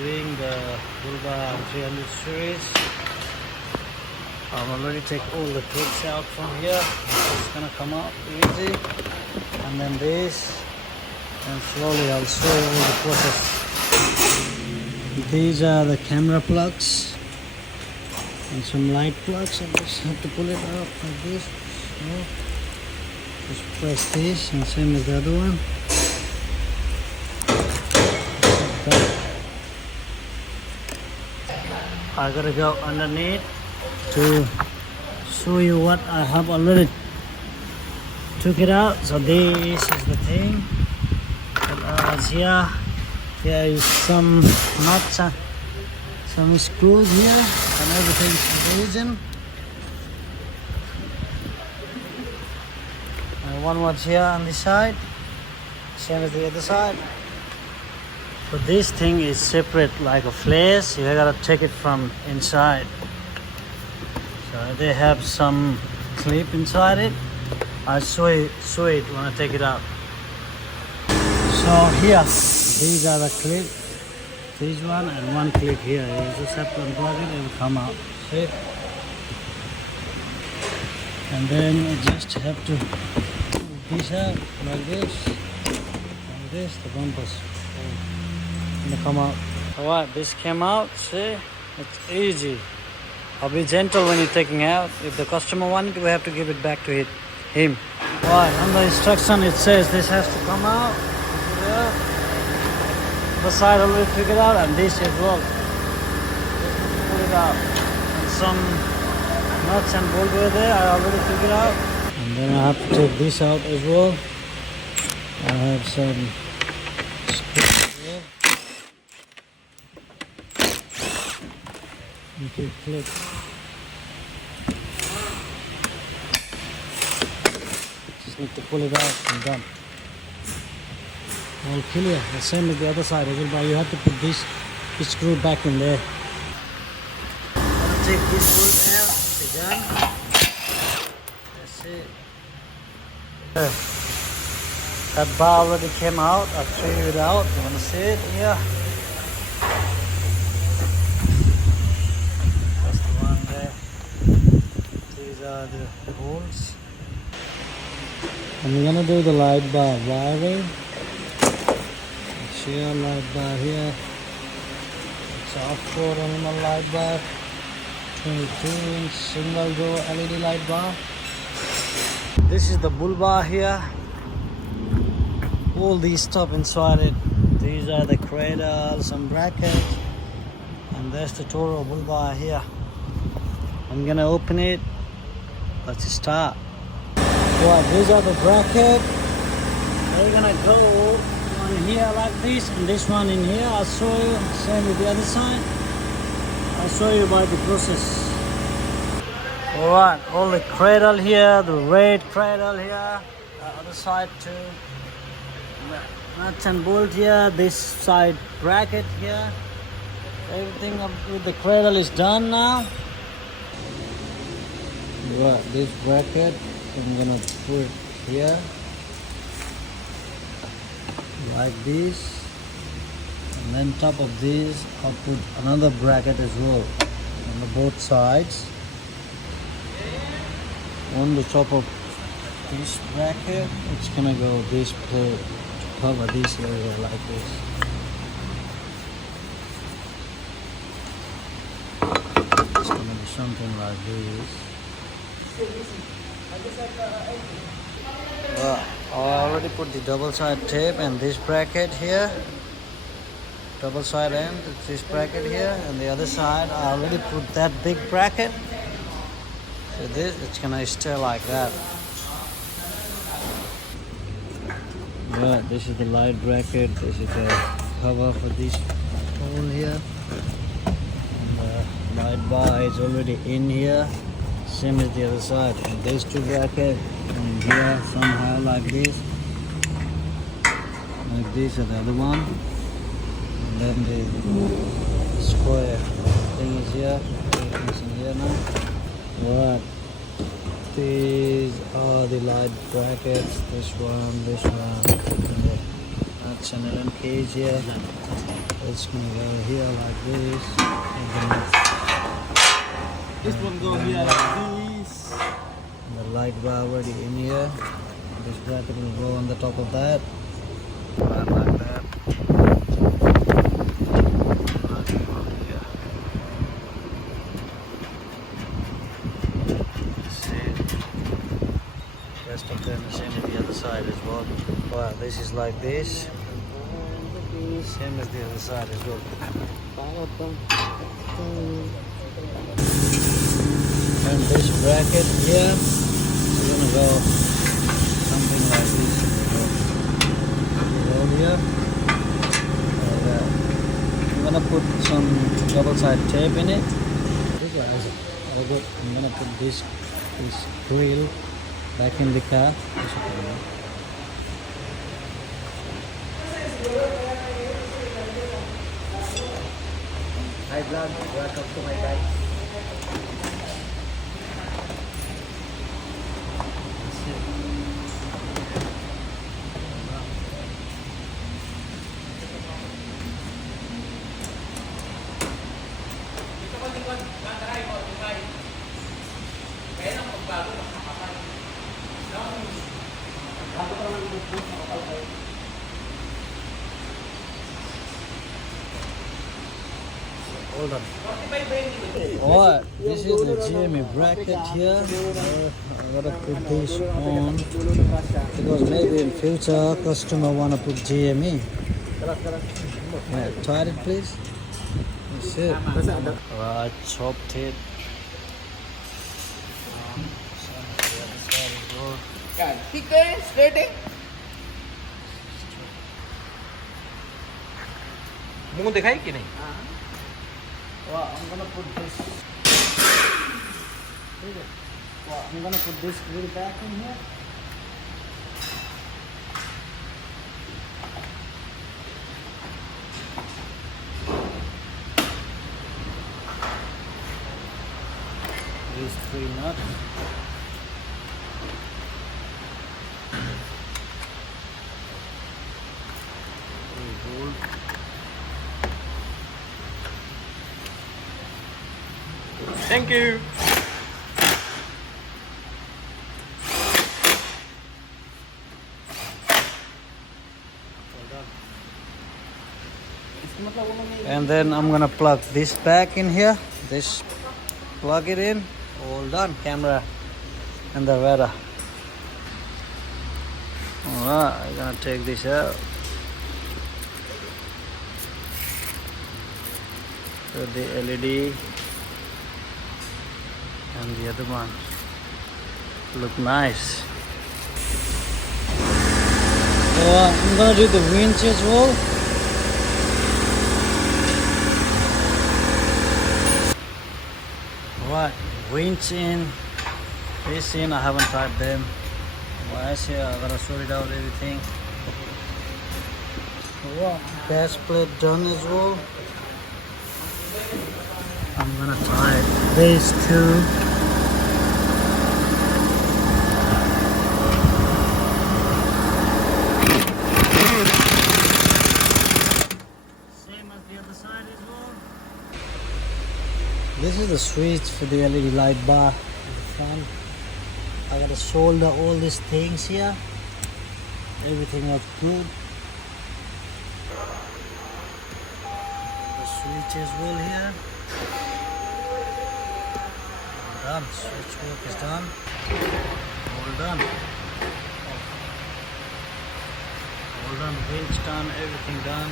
doing the Bulba 300 series. I've already take all the clips out from here. It's gonna come out easy. And then this, and slowly I'll show you all the process. These are the camera plugs and some light plugs. I just have to pull it out like this. So, just press this, and same as the other one. I gotta go underneath to show you what I have already took it out. So this is the thing. Here is some nuts, some screws here, and everything's reason. And one was here on this side, same as the other side. But this thing is separate like a flares. You gotta take it from inside. So they have some clip inside it. I'll show it when I take it out. So here, these are the clips. This one and one clip here. You just have to unplug it and it will come out. See? And then you just have to pull this out like this. Like this, the bumpers will come out. Alright, this came out. See? It's easy. I'll be gentle when you're taking out. If the customer wants it, we have to give it back to him. Alright, on the instruction it says this has to come out. Yeah. The side already figured out, and this as well. Pull it out. And some nuts and bolts were there, I already figured out. And then I have to take this out as well. I have some screws here. You can clip. Just need to pull it out and done. All clear. The same as the other side as well, but you have to put this screw back in there. I'm gonna take this bolt out. It's done. That's it. That bar already came out. I threw it out. You wanna see it? Yeah. That's the one there. These are the holes. And we're gonna do the light bar wiring. Shear light bar here. It's an off-road animal light bar. 22-inch single row LED light bar. This is the bull bar here. All these stuff inside it. These are the cradle, some brackets, and there's the Toro bull bar here. I'm gonna open it. Let's start. Right, these are the brackets. They're gonna go one here like this, and this one in here. I'll show you. Same with the other side. I'll show you about the process. Alright, all the cradle here, the red cradle here, the other side too. Nuts and bolt here, this side bracket here. Everything up with the cradle is done now. Right, this bracket I'm gonna put here like this, and then top of this I'll put another bracket as well on the both sides. On the top of this bracket, it's gonna go this plate to cover this area like this. It's gonna be something like this. I already put the double side tape and this bracket here. Double side end, this bracket here, and the other side I already put that big bracket. So this, it's gonna stay like that. Yeah, this is the light bracket. This is the cover for this hole here. And the light bar is already in here. Same as the other side. And these two brackets in here somehow like this. Like this and the other one. And then the square thing is here. It's in here now. Right. These are the light brackets. This one, and the nuts and Allen cage here. It's gonna go here like this. And then This one go here like this. the light bar already in here. This bracket will go on the top of that. Right like that. Like here. See, rest of them is same as the other side as well. Wow, this is like this. Same as the other side as well. And this bracket here is gonna go something like this. Over here. And, I'm gonna put some double side tape in it. I'm gonna put this grill back in the car. Hi vlog, welcome to my bike. Hold on. Alright, this is the GME bracket here. I gotta put this on because maybe in future customer wanna put GME. Yeah, tight it please. That's it. Alright, chopped it. ठीक है straight है मुंह दिखाई कि नहीं Well, I'm gonna put this. Well, I'm gonna put this grill back in here. These 3 nuts. Thank you. And then I'm gonna plug this back in here. This plug it in. All done. Camera and the radar. Alright, I'm gonna take this out. So the LED and the other one look nice. So I'm gonna do the winch as well. Alright, winch in, this in, I haven't tried them. Wires here, I gotta sort it out everything. Alright, gas plate done as well. I'm gonna tie these two. Same as the other side as well. This is the switch for the LED light bar at the front. I gotta solder all these things here. Everything looks good. The switch as well here. Done. Switch work is done. All done. All done. Winch done. Everything done.